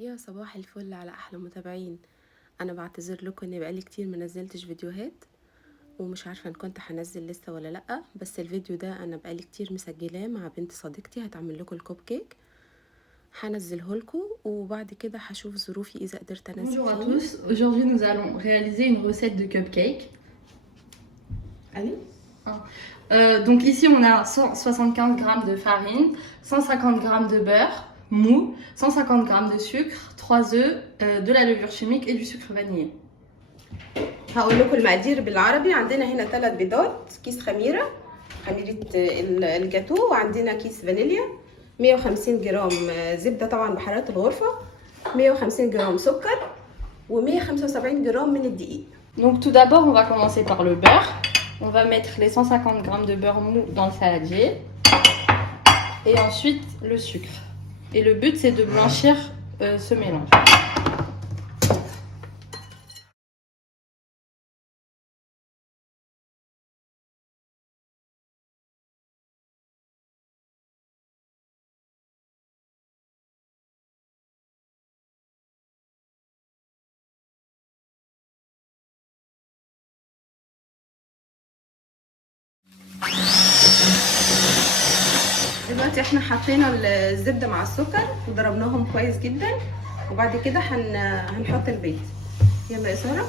يا صباح الفل على احلى متابعين. انا بعتذر لكم اني بقالي كتير منزلتش فيديوهات، ومش عارفه ان كنت هنزل لسه ولا لا. بس الفيديو ده انا بقالي كتير مسجلاه مع بنت صديقتي هتعمل لكم الكوب كيك، هنزله لكم وبعد كده هشوف ظروفي اذا قدرت انزل Bonjour à تاني. tous, aujourd'hui nous allons réaliser une recette de cupcake. allez. Donc ici on a 175 g de farine, 150 g de beurre mou, 150 g de sucre, 3 œufs, de la levure chimique et du sucre vanillé. هقول لكم المقادير بالعربي. عندنا هنا 3 بيضات، كيس خميره الجاتو، وعندنا كيس فانيليا، 150 جرام زبده طبعا بحراره الغرفه، 150 جرام سكر، و175 جرام من الدقيق. Donc tout d'abord on va commencer par le beurre. On va mettre les 150 g de beurre mou dans le saladier et ensuite le sucre. Et le but c'est de blanchir ce mélange. دلوقتي احنا حطينا الزبده مع السكر وضربناهم كويس جدا، وبعد كده هنحط البيض. يلا يا ساره.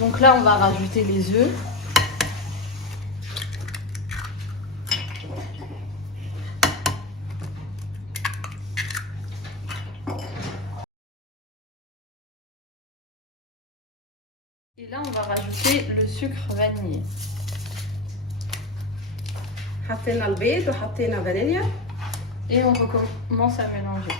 Donc là on va rajouter les œufs. Et là on va rajouter le sucre vanillé. حطينا البيض وحطينا فانيليا. Et on recommence à mélanger.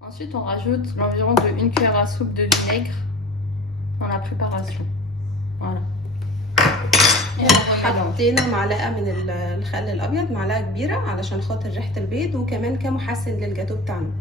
Ensuite on rajoute l'environ de 1 cuillère à soupe de vinaigre dans la préparation. Voilà. حطينا معلقه من الخل الابيض، معلقه كبيره علشان خاطر ريحه البيض وكمان كمحسن للجاتو بتاعنا.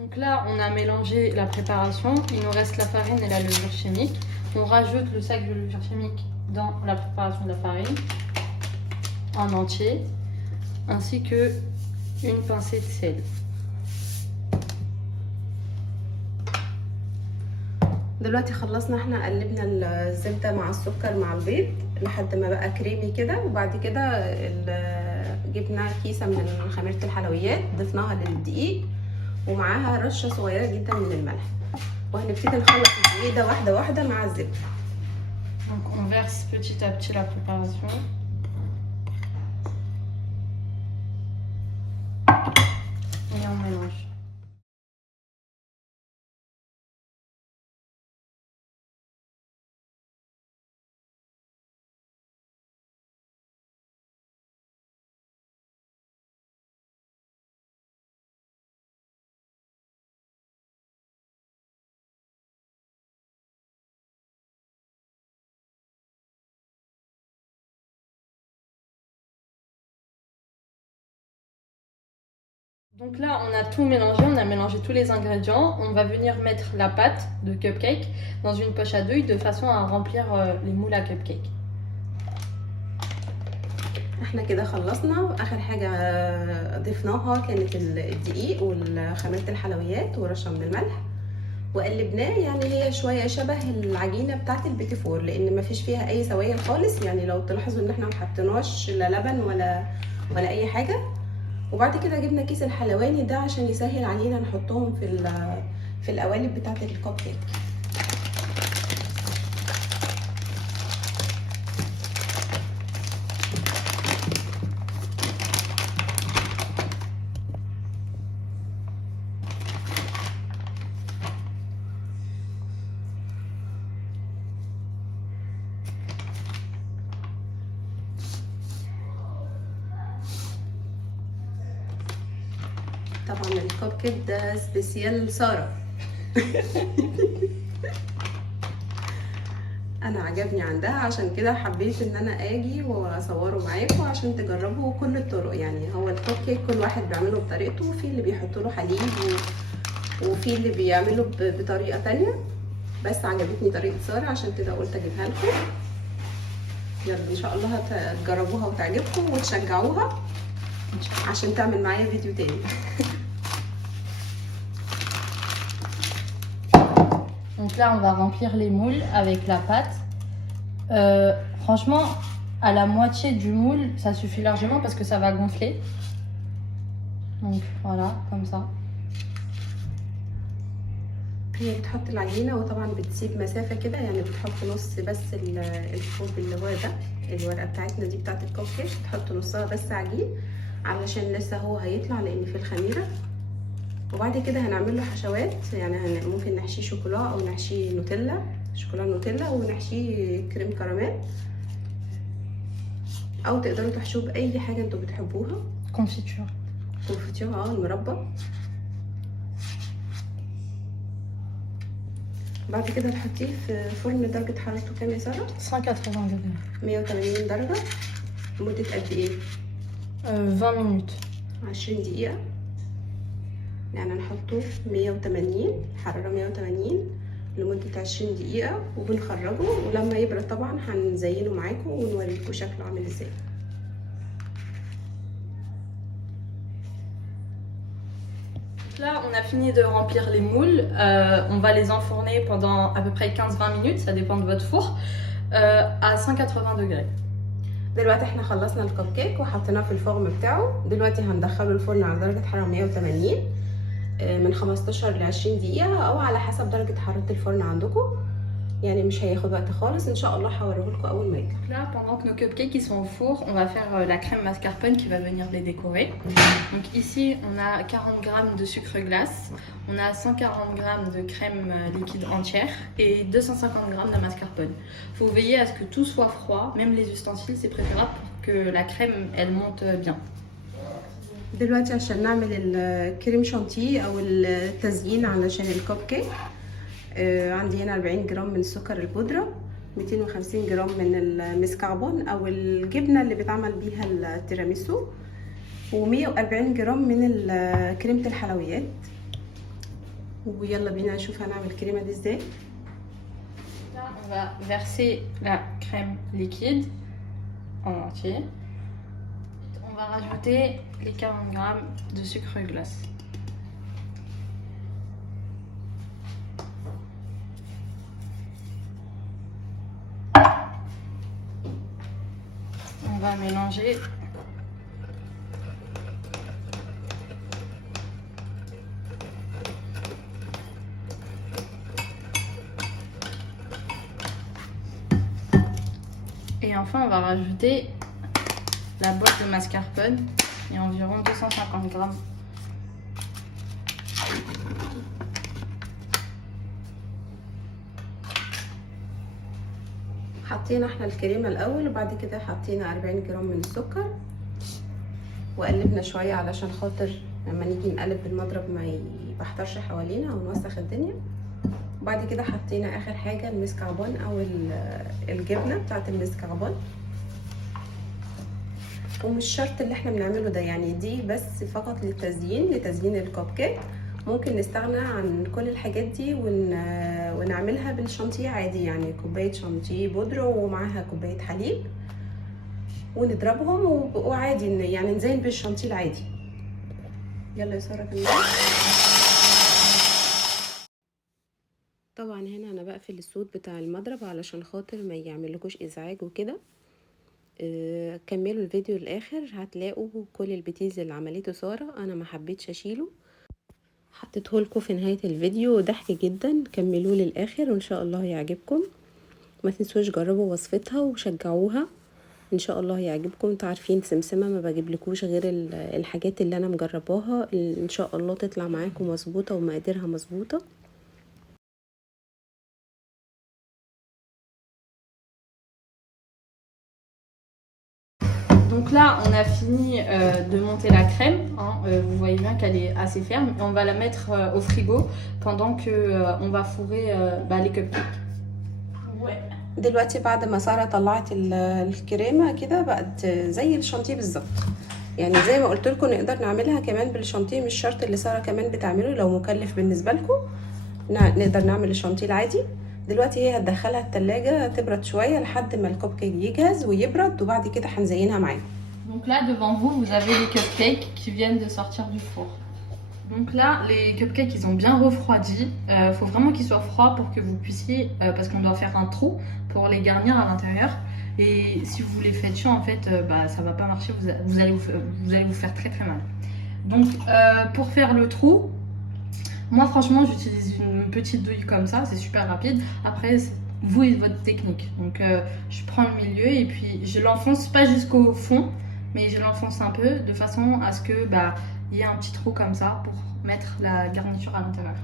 Donc là, on a mélangé la préparation. Il nous reste la farine et la levure chimique. On rajoute le sac de levure chimique dans la préparation de la farine en entier, ainsi que une pincée de sel. دلوقتي خلصنا، احنا قلبنا الزبده مع السكر مع البيض لحد ما بقى كريمي كده، وبعد كده جبنا كيسه من خميره الحلويات ضفناها للدقيق ومعاها رشه صغيره جدا من الملح، وهنبتدي نخلط الدقيق ده واحده واحده مع الزبده. Donc on verse petit à petit la préparation. Et on mélange. Donc là, on a tout mélangé, on a mélangé tous les ingrédients. On va venir mettre la pâte de cupcake dans une poche à douille de façon à remplir les moules à cupcake. احنا كده خلصنا، واخر حاجه ضفناها كانت الدقيق وخميره الحلويات ورشه من الملح وقلبناه. يعني هي شويه شبه العجينه بتاعه البيتي فور لان مفيش فيها اي سوائل خالص. يعني لو تلاحظوا ان احنا ما حطيناش لا لبن ولا اي حاجه. وبعد كده جبنا كيس الحلواني ده عشان يسهل علينا نحطهم في القوالب بتاعه الكب كيك. طبعا الكب كيك ده سبيسيال ساره. انا عجبني عندها، عشان كده حبيت ان انا اجي واصوره معاكم عشان تجربوا كل الطرق. يعني هو الكب كيك كل واحد بيعمله بطريقته، في اللي بيحط له حليب وفي اللي بيعمله بطريقه تانية، بس عجبتني طريقه ساره عشان كده قلت اجيبها لكم. يلا ان شاء الله تجربوها وتعجبكم وتشجعوها عشان تعمل معايا فيديو تاني. Donc là, on va remplir les moules avec la pâte. Franchement, à la moitié du moule, ça suffit largement parce que ça va gonfler. Donc voilà, comme ça. هي بتحط العجينه وطبعا بتسيب مسافه كده، يعني بتحط نص بس الفوق اللي هو ده الورقه بتاعتنا دي بتاعت الكب كيك، تحط نصها بس عجين علشان لسه هو هيطلع لان في الخميره. وبعد كده هنعمل له حشوات، يعني ممكن نحشيه شوكولا او نحشيه نوتيلا، شوكولا نوتيلا، ونحشيه كريم كراميل، او تقدروا تحشوه باي حاجه انتوا بتحبوها. كونفيتور المربى. بعد كده تحطيه في فرن درجه حرارته كام يا ساره؟ 180 degrés. 180 درجه لمده قد ايه؟ 20 minutes. 20 دقيقه. يعني نحطه 180 حراره 180 لمده 20 دقيقه وبنخرجه، ولما يبرد طبعا هنزينه معاكم ونوريكم شكله عامل ازاي. Là, on a fini de remplir les moules. On va les enfourner pendant à peu près 15-20 minutes, ça dépend de votre four, à 180 degrés. دلوقتي احنا خلصنا الكب كيك وحطيناه في الفرن بتاعه. دلوقتي هندخله الفرن على درجه حراره 180 من 15 ل 20 دقيقه، او على حسب درجه حراره الفرن عندكم. يعني مش هياخد وقت خالص، ان شاء الله هوريه لكم اول ما يطلع. Là, pendant que nos cupcakes ils sont au four, on va faire la crème mascarpone qui va venir les décorer. Donc ici, on a 40 g de sucre glace, on a 140 g de crème liquide entière et 250 g de mascarpone. Faut veiller à ce que tout soit froid, même les ustensiles, c'est préférable pour que la crème elle monte bien. دلوقتي عشان نعمل الكريم شانتيه او التزيين علشان الكب كيك، عندي هنا 40 جرام من السكر البودرة، 250 جرام من المسكعبون او الجبنة اللي بيتعمل بيها التيراميسو، و140 جرام من كريمة الحلويات. ويلا بينا نشوف هنعمل الكريمة دي ازاي. Là, on va verser la crème liquide en entier. On va rajouter les 40 g de sucre glace. On va mélanger. Et enfin, on va rajouter la boîte de mascarpone et environ 250 grammes. حطينا احنا الكريمه الاول وبعد كده حطينا 40 جرام من السكر وقلبنا شويه علشان خاطر لما نيجي نقلب بالمضرب ما يبحترش حوالينا او نوسخ الدنيا. وبعد كده حطينا اخر حاجه المسكعبون او الجبنه بتاعه المسكعبون. ومش شرط اللي احنا بنعمله ده، يعني دي بس فقط لتزيين الكب كيك. ممكن نستغنى عن كل الحاجات دي ونعملها بالشانتيه عادي، يعني كوبايه شانتيه بودره ومعاها كوبايه حليب ونضربهم وعادي يعني نزين بالشانتيه العادي. يلا يا ساره كملي. طبعا هنا انا بقفل الصوت بتاع المضرب علشان خاطر ما يعملكوش ازعاج وكده. كملوا الفيديو للاخر هتلاقوا كل البتيز اللي عملته ساره، انا ما حبيتش اشيله، حطيته لكم في نهايه الفيديو. ضحك جدا، كملوه للاخر وان شاء الله يعجبكم. ما تنسوش جربوا وصفتها وشجعوها، ان شاء الله يعجبكم. انتوا عارفين سمسمه ما بجيبلكوش غير الحاجات اللي انا مجرباها، ان شاء الله تطلع معاكم مظبوطه ومقاديرها مظبوطه. Donc là, on a fini de monter la crème. Hein. Vous voyez bien qu'elle est assez ferme. Et on va la mettre au frigo pendant que on va fourrer les cupcakes. Ouais. دلوقتي بعد ما سارة طلعت الكريمة كده بقت زي الشانتيه بالظبط. يعني زي ما قلت لكم نقدر نعملها كمان بالشانتيه، مش شرط اللي سارة كمان بتعمله لو مكلف بالنسبة لكم. نقدر نعمل الشانتيه العادي. دلوقتي هي هتدخلها التلاجة تبرد شوية لحد ما الكوب كيك يجهز ويبرد، وبعد كده هنزينها معاكم. Donc là devant vous, vous avez les cupcakes qui viennent de sortir du four. Donc là, les cupcakes, ils ont bien refroidi. Faut vraiment qu'ils soient froids pour que vous puissiez, parce qu'on doit faire un trou pour les garnir à l'intérieur. Et si vous les faites chaud, en fait, ça va pas marcher. Vous allez vous faire très très mal. Donc pour faire le trou, moi franchement, j'utilise une petite douille comme ça, c'est super rapide. Après, vous et votre technique. Donc je prends le milieu et puis je l'enfonce pas jusqu'au fond, mais je l'enfonce un peu de façon à ce que il y ait un petit trou comme ça pour mettre la garniture à l'intérieur.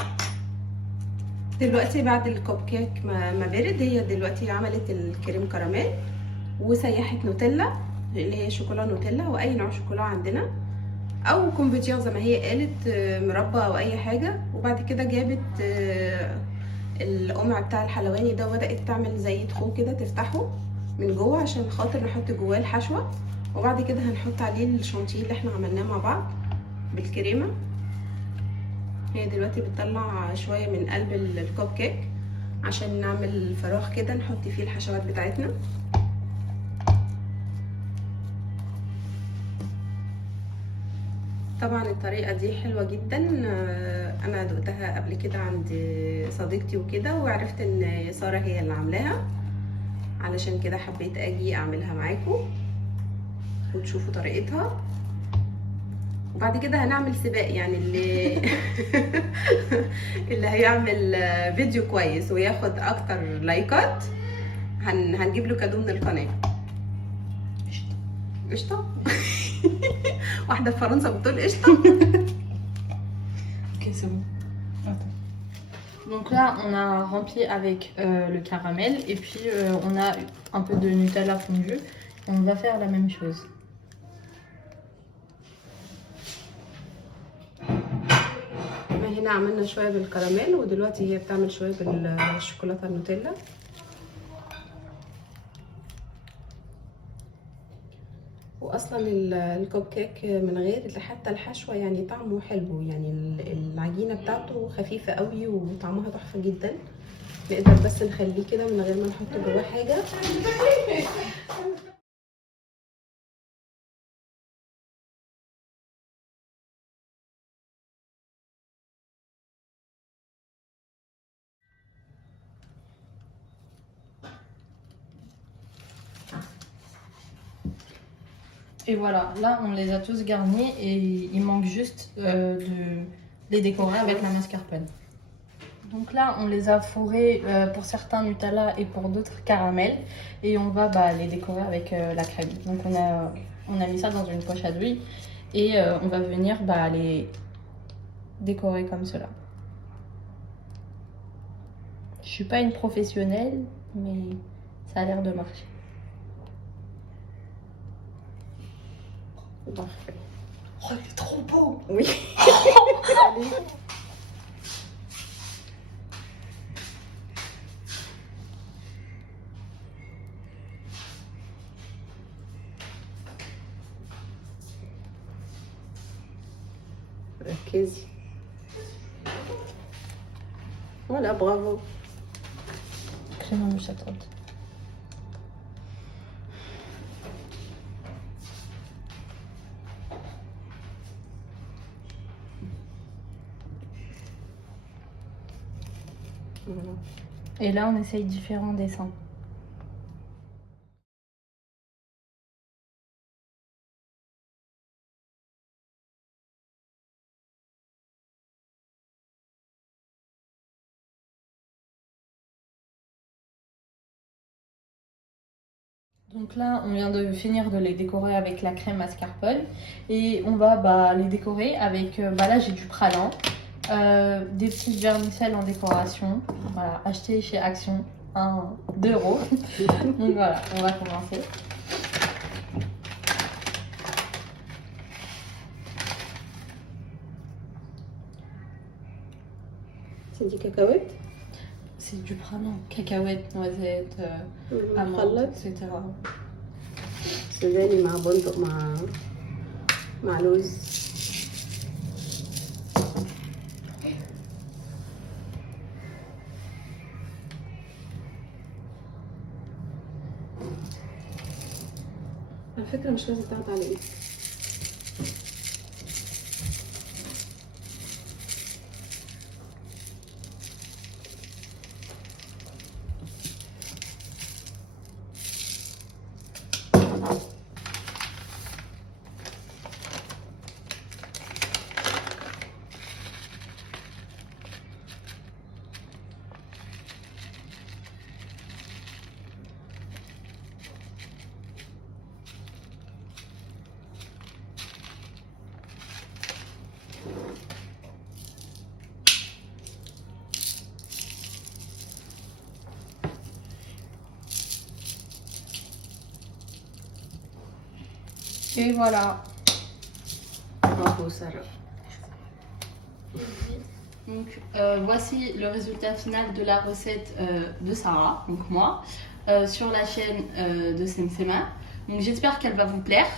دلوقتي بعد الكوب كيك ما برد، هي دلوقتي عملت الكريم كراميل وسيحت نوتيلا اللي هي شوكولا نوتيلا واي نوع شوكولا عندنا، او كونفيتير زي ما هي قالت، مربى او اي حاجه. وبعد كده جابت القمع بتاع الحلواني ده وبدات تعمل زي تخون كده تفتحه من جوه عشان خاطر نحط جواه الحشوه، وبعد كده هنحط عليه الشانتيه اللي احنا عملناه مع بعض بالكريمه. هي دلوقتي بتطلع شويه من قلب الكوب كيك عشان نعمل فراغ كده نحط فيه الحشوات بتاعتنا. طبعا الطريقه دي حلوه جدا، انا دقتها قبل كده عند صديقتي وكده وعرفت ان ساره هي اللي عاملاها، علشان كده حبيت اجي اعملها معاكم وتشوفوا طريقتها. وبعد كده هنعمل سباق، يعني اللي هيعمل فيديو كويس وياخد اكتر لايكات هنجيب له كادو من القناه. قشطه. واحده في فرنسا بتقول قشطه. Ok, c'est bon. Attends. Donc là, on a rempli avec le caramel et puis on a un peu de Nutella fondu. On va faire la même chose. هنا عملنا شويه بالكراميل ودلوقتي هي بتعمل شويه بالشوكولاته النوتيلا. واصلا الكوب كيك من غير حتى الحشوه يعني طعمه حلو، يعني العجينه بتاعته خفيفه قوي وطعمها تحفه جدا. نقدر بس نخليه كده من غير ما نحط جواه حاجه. Et voilà, là on les a tous garnis et il manque juste de les décorer avec la mascarpone. Donc là on les a fourrés pour certains Nutella et pour d'autres caramel et on va les décorer avec la crème. Donc on a mis ça dans une poche à douille et on va venir les décorer comme cela. Je suis pas une professionnelle mais ça a l'air de marcher. Parfait. Oh, il est trop beau. Oui. ركزي. Voilà, bravo. Crème de châtaigne. Voilà. Et là, on essaye différents dessins. Donc là, on vient de finir de les décorer avec la crème mascarpone et on va les décorer avec, là j'ai du pralin, des petites vermicelles en décoration, voilà, acheté chez Action, 2 €. Donc voilà, on va commencer. C'est du cacahuète. C'est du praline, cacahuètes, noisettes, amandes, مخلط etc. سوداني مع بندق مع لوز. على فكرة مش لازم تقعد على ايدك. Et voilà. Bravo Sarah. Donc voici le résultat final de la recette de Sarah, donc moi, sur la chaîne de Sensema. Donc j'espère qu'elle va vous plaire.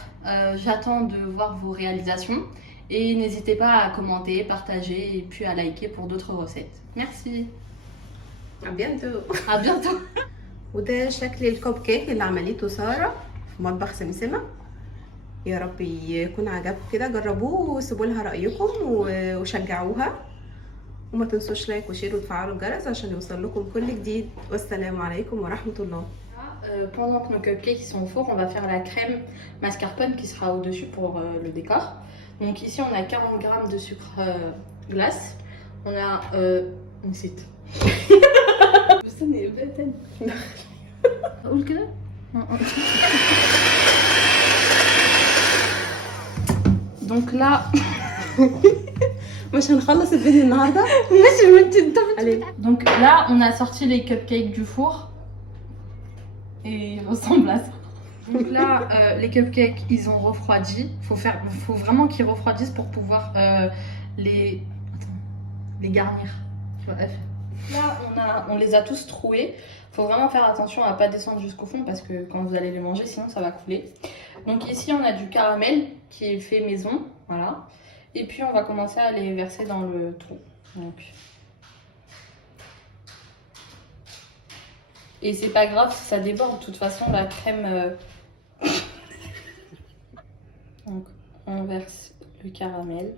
J'attends de voir vos réalisations et n'hésitez pas à commenter, partager et puis à liker pour d'autres recettes. Merci. À bientôt. À bientôt. وده شكل الكوب كيك اللي عملته سارة في مطبخ سمسمة. يا رب يكون عجبكم كده، جربوه وسيبوا لها رأيكم وشجعوها، وما تنسوش لايك وشير وتفعلوا الجرس عشان يوصل لكم كل جديد. والسلام عليكم ورحمة الله. Pendant que nos cupcakes sont au four, on va faire la crème mascarpone qui sera au-dessus pour le décor. Donc ici on a 40 g de sucre glace. On a نسيت. استني تاني. اقول كده؟ Donc là مش هنخلص الفيديو النهارده. Donc là on a sorti les cupcakes du four et ils ressemblent à ça. Donc là les cupcakes ils ont refroidi. Faut vraiment qu'ils refroidissent pour pouvoir les garnir. Tu vois, là on les a tous troués. Faut vraiment faire attention à pas descendre jusqu'au fond parce que quand vous allez les manger sinon ça va couler. Donc ici on a du caramel qui est fait maison, voilà. Et puis on va commencer à les verser dans le trou. Donc. Et c'est pas grave si ça déborde, de toute façon la crème... Donc on verse le caramel.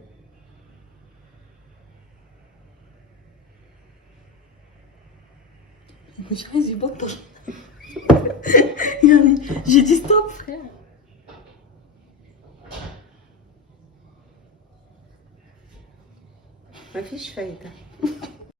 J'ai dit stop frère. مفيش فايدة.